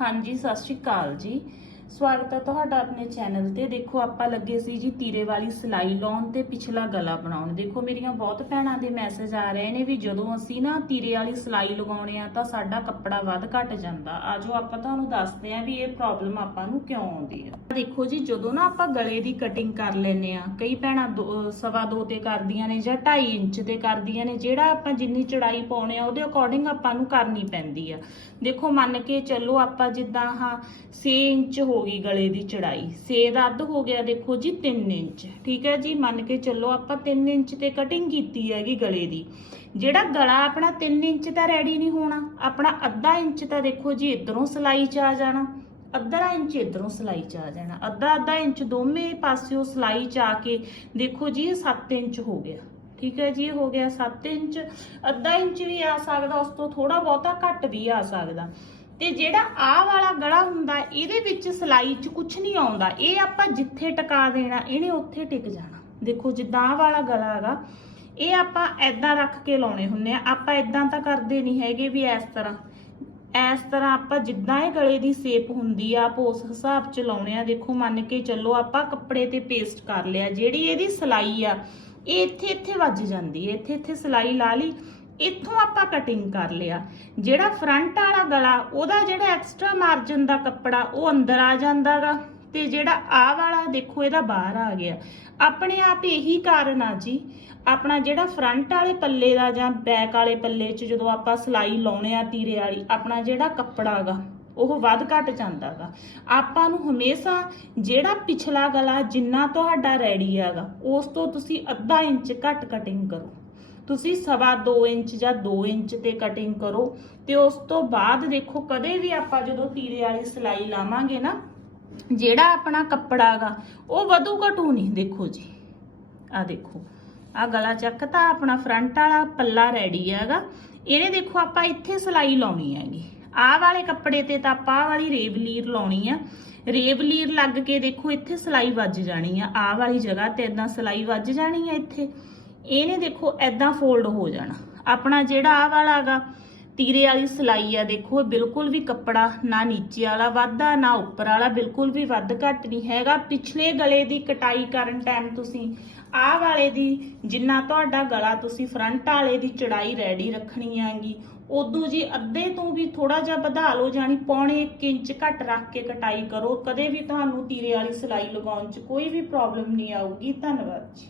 ਹਾਂਜੀ ਸਤਿ ਸ਼੍ਰੀ ਅਕਾਲ ਜੀ। ਸਵਾਗਤ ਹੈ ਤੁਹਾਡਾ ਆਪਣੇ ਚੈਨਲ ਤੇ। ਦੇਖੋ, ਆਪਾਂ ਲੱਗੇ ਸੀ ਜੀ ਤੀਰੇ ਵਾਲੀ ਸਿਲਾਈ ਲਾਉਣ ਤੇ ਪਿਛਲਾ ਗਲਾ ਬਣਾਉਣ। ਦੇਖੋ, ਮੇਰੀਆਂ ਬਹੁਤ ਭੈਣਾਂ ਦੇ ਮੈਸੇਜ ਆ ਰਹੇ ਨੇ ਵੀ ਜਦੋਂ ਅਸੀਂ ਨਾ ਤੀਰੇ ਵਾਲੀ ਸਿਲਾਈ ਲਗਾਉਣੇ ਆ ਤਾਂ ਸਾਡਾ ਕੱਪੜਾ ਵੱਧ ਘਟ ਜਾਂਦਾ। ਆਜੋ ਆਪਾਂ ਤੁਹਾਨੂੰ ਦੱਸਦੇ ਆ ਵੀ ਇਹ ਪ੍ਰੋਬਲਮ ਆਪਾਂ ਨੂੰ ਕਿਉਂ ਆਉਂਦੀ ਆ ਦੇਖੋ ਜੀ, ਜਦੋਂ ਨਾ ਆਪਾਂ ਗਲੇ ਦੀ ਕਟਿੰਗ ਕਰ ਲੈਨੇ ਆ ਕਈ ਭੈਣਾਂ ਦੋ- ਸਵਾ ਦੋ ਤੇ ਕਰਦੀਆਂ ਨੇ ਜਾਂ 2.5 ਇੰਚ ਤੇ ਕਰਦੀਆਂ ਨੇ, ਜਿਹੜਾ ਆਪਾਂ ਜਿੰਨੀ ਚੜਾਈ ਪਾਉਣੇ ਆ, ਉਹਦੇ ਅਕੋਰਡਿੰਗ ਆਪਾਂ ਨੂੰ ਕਰਨੀ ਪੈਂਦੀ ਆ। ਦੇਖੋ, ਮੰਨ ਕੇ ਚੱਲੋ ਆਪਾਂ ਜਿੱਦਾਂ ਹਾਂ 6 ਇੰਚ ਹੋ ਹੋ ਗਈ ਗਲੇ ਦੀ ਚੜਾਈ। 6 ਦਾ ਅੱਧ ਹੋ ਗਿਆ, ਦੇਖੋ ਜੀ 3 ਇੰਚ। ਠੀਕ ਹੈ ਜੀ, ਮੰਨ ਕੇ ਚੱਲੋ ਆਪਾਂ 3 ਇੰਚ ਤੇ ਕਟਿੰਗ ਕੀਤੀ ਹੈਗੀ ਗਲੇ ਦੀ। ਜਿਹੜਾ ਗਲਾ ਆਪਣਾ 3 ਇੰਚ ਤਾਂ ਰੈਡੀ ਨਹੀਂ ਹੋਣਾ, ਆਪਣਾ ਅੱਧਾ ਇੰਚ ਤਾਂ ਦੇਖੋ ਜੀ ਇਧਰੋਂ ਸਲਾਈ ਚ ਆ ਜਾਣਾ। ਅੱਧਾ ਇੰਚ ਇਧਰੋਂ ਸਲਾਈ ਚ ਆ ਜਾਣਾ। ਅੱਧਾ ਅੱਧਾ ਇੰਚ ਦੋਵੇਂ ਪਾਸਿਓਂ ਸਲਾਈ ਚ ਆ ਕੇ ਦੇਖੋ ਜੀ ਇਹ 7 ਇੰਚ ਹੋ ਗਿਆ। ਠੀਕ ਹੈ ਜੀ, ਇਹ ਹੋ ਗਿਆ 7 ਇੰਚ। ਅੱਧਾ ਇੰਚ ਵੀ ਆ ਸਕਦਾ, ਉਸ ਤੋਂ ਥੋੜਾ ਬਹੁਤਾ ਘੱਟ ਵੀ ਆ ਸਕਦਾ। ਤੇ ਜਿਹੜਾ ਆਹ ਵਾਲਾ ਗਲਾ ਹੁੰਦਾ, ਇਹਦੇ ਵਿੱਚ ਸਲਾਈ 'ਚ ਕੁਝ ਨਹੀਂ ਆਉਂਦਾ। ਇਹ ਆਪਾਂ ਜਿੱਥੇ ਟਿਕਾ ਦੇਣਾ, ਇਹਨੇ ਉੱਥੇ ਟਿਕ ਜਾਣਾ। ਦੇਖੋ, ਜਿੱਦਾਂ ਆਹ ਵਾਲਾ ਗਲਾ ਹੈਗਾ, ਇਹ ਆਪਾਂ ਐਦਾਂ ਰੱਖ ਕੇ ਲਾਉਣੇ ਹੁੰਨੇ ਆ। ਆਪਾਂ ਐਦਾਂ ਤਾਂ ਕਰਦੇ ਨਹੀਂ ਹੈਗੇ ਵੀ ਇਸ ਤਰ੍ਹਾਂ। ਇਸ ਤਰ੍ਹਾਂ ਆਪਾਂ ਜਿੱਦਾਂ ਇਹ ਗਲੇ ਦੀ ਸ਼ੇਪ ਹੁੰਦੀ ਆ, ਆਪਾਂ ਉਸ ਹਿਸਾਬ 'ਚ ਲਾਉਣੇ ਆ। ਦੇਖੋ, ਮੰਨ ਕੇ ਚੱਲੋ, ਆਪਾਂ ਕੱਪੜੇ ਤੇ ਪੇਸਟ ਕਰ ਲਿਆ। ਜਿਹੜੀ ਇਹਦੀ ਸਲਾਈ ਆ, ਇਹ ਇੱਥੇ ਇੱਥੇ ਵੱਜ ਜਾਂਦੀ ਹੈ। ਇੱਥੇ ਇੱਥੇ ਸਲਾਈ ਲਾ ਲਈ ਇੱਥੋਂ ਆਪਾਂ ਕਟਿੰਗ ਕਰ ਲਿਆ। ਜਿਹੜਾ ਫਰੰਟ ਵਾਲਾ ਗਲਾ, ਉਹਦਾ ਜਿਹੜਾ ਐਕਸਟਰਾ ਮਾਰਜਨ ਦਾ ਕੱਪੜਾ, ਉਹ ਅੰਦਰ ਆ ਜਾਂਦਾਗਾ ਤੇ ਜਿਹੜਾ ਆ ਵਾਲਾ, ਦੇਖੋ ਇਹਦਾ ਬਾਹਰ ਆ ਗਿਆ। ਆਪਣੇ ਆਪ ਇਹੀ ਕਾਰਨ ਆ ਜੀ। ਆਪਣਾ ਜਿਹੜਾ ਫਰੰਟ ਵਾਲੇ ਪੱਲੇ ਦਾ ਜਾਂ ਬੈਕ ਵਾਲੇ ਪੱਲੇ 'ਚ ਜਦੋਂ ਆਪਾਂ ਸਲਾਈ ਲਾਉਣੇ ਆ ਤੀਰੇ ਵਾਲੀ, ਆਪਣਾ ਜਿਹੜਾ ਕੱਪੜਾ ਹੈਗਾ ਉਹ ਵੱਧ ਘਟ ਜਾਂਦਾਗਾ। ਆਪਾਂ ਨੂੰ ਹਮੇਸ਼ਾ ਜਿਹੜਾ ਪਿਛਲਾ ਗਲਾ ਜਿੰਨਾ ਤੁਹਾਡਾ ਰੈਡੀ ਹੈਗਾ ਉਸ ਤੋਂ ਤੁਸੀਂ ਅੱਧਾ ਇੰਚ ਘੱਟ ਕਟਿੰਗ ਕਰੋ। ਤੁਸੀਂ ਸਵਾ 2 ਇੰਚ ਜਾਂ 2 ਇੰਚ ਤੇ ਕਟਿੰਗ ਕਰੋ ਤੇ ਉਸ ਤੋਂ ਬਾਅਦ ਦੇਖੋ ਕਦੇ ਵੀ ਆਪਾਂ ਜਦੋਂ ਤੀਰੇ ਵਾਲੀ ਸਿਲਾਈ ਲਾਵਾਂਗੇ ਨਾ, ਜਿਹੜਾ ਆਪਣਾ ਕੱਪੜਾ ਉਹ ਵਧੂ ਘਟੂ ਨਹੀਂ, ਦੇਖੋ ਜੀ। ਆ ਦੇਖੋ ਆ ਗਲਾ ਚੱਕ ਤਾਂ ਆਪਣਾ ਫਰੰਟ ਵਾਲਾ ਪੱਲਾ ਰੈਡੀ ਹੈਗਾ। ਇਹਨੇ ਦੇਖੋ ਆਪਾਂ ਇੱਥੇ ਸਿਲਾਈ ਲਾਉਣੀ ਹੈਗੀ। ਆਹ ਵਾਲੇ ਕੱਪੜੇ ਤੇ ਤਾਂ ਆਪਾਂ ਆਹ ਵਾਲੀ ਰੇਬ ਲੀਰ ਲਾਉਣੀ ਆ। ਰੇਬ ਲੀਰ ਲੱਗ ਕੇ ਦੇਖੋ ਇੱਥੇ ਸਿਲਾਈ ਵੱਜ ਜਾਣੀ ਆ। ਆਹ ਵਾਲੀ ਜਗ੍ਹਾ ਤੇ ਇਦਾਂ ਸਿਲਾਈ ਵੱਜ ਜਾਣੀ ਆ ਇੱਥੇ। ਇਹਨੇ ਦੇਖੋ ਐਦਾਂ ਫੋਲਡ ਹੋ ਜਾਣਾ। ਆਪਣਾ ਜਿਹੜਾ ਆਹ ਵਾਲਾ ਹੈਗਾ, ਤੀਰੇ ਵਾਲੀ ਸਿਲਾਈ ਆ, ਦੇਖੋ ਇਹ ਬਿਲਕੁਲ ਵੀ ਕੱਪੜਾ ਨਾ ਨੀਚੇ ਵਾਲਾ ਵਾਧਾ ਨਾ ਉੱਪਰ ਵਾਲਾ ਬਿਲਕੁਲ ਵੀ ਵੱਧ ਘੱਟ ਨਹੀਂ ਹੈਗਾ। ਪਿਛਲੇ ਗਲੇ ਦੀ ਕਟਾਈ ਕਰਨ ਟਾਈਮ ਤੁਸੀਂ ਆਹ ਵਾਲੇ ਦੀ, ਜਿੰਨਾ ਤੁਹਾਡਾ ਗਲਾ ਤੁਸੀਂ ਫਰੰਟ ਵਾਲੇ ਦੀ ਚੜਾਈ ਰੈਡੀ ਰੱਖਣੀ ਆਂਗੀ ਉਦੋਂ ਜੀ ਅੱਧੇ ਤੋਂ ਵੀ ਥੋੜਾ ਜਿਹਾ ਵਧਾ ਲਓ ਜਾਨੀ ਪੌਣੇ 1 ਇੰਚ ਘੱਟ ਰੱਖ ਕੇ ਕਟਾਈ ਕਰੋ। ਕਦੇ ਵੀ ਤੁਹਾਨੂੰ ਤੀਰੇ ਵਾਲੀ ਸਿਲਾਈ ਲਗਾਉਣ 'ਚ ਕੋਈ ਵੀ ਪ੍ਰੋਬਲਮ ਨਹੀਂ ਆਊਗੀ। ਧੰਨਵਾਦ ਜੀ।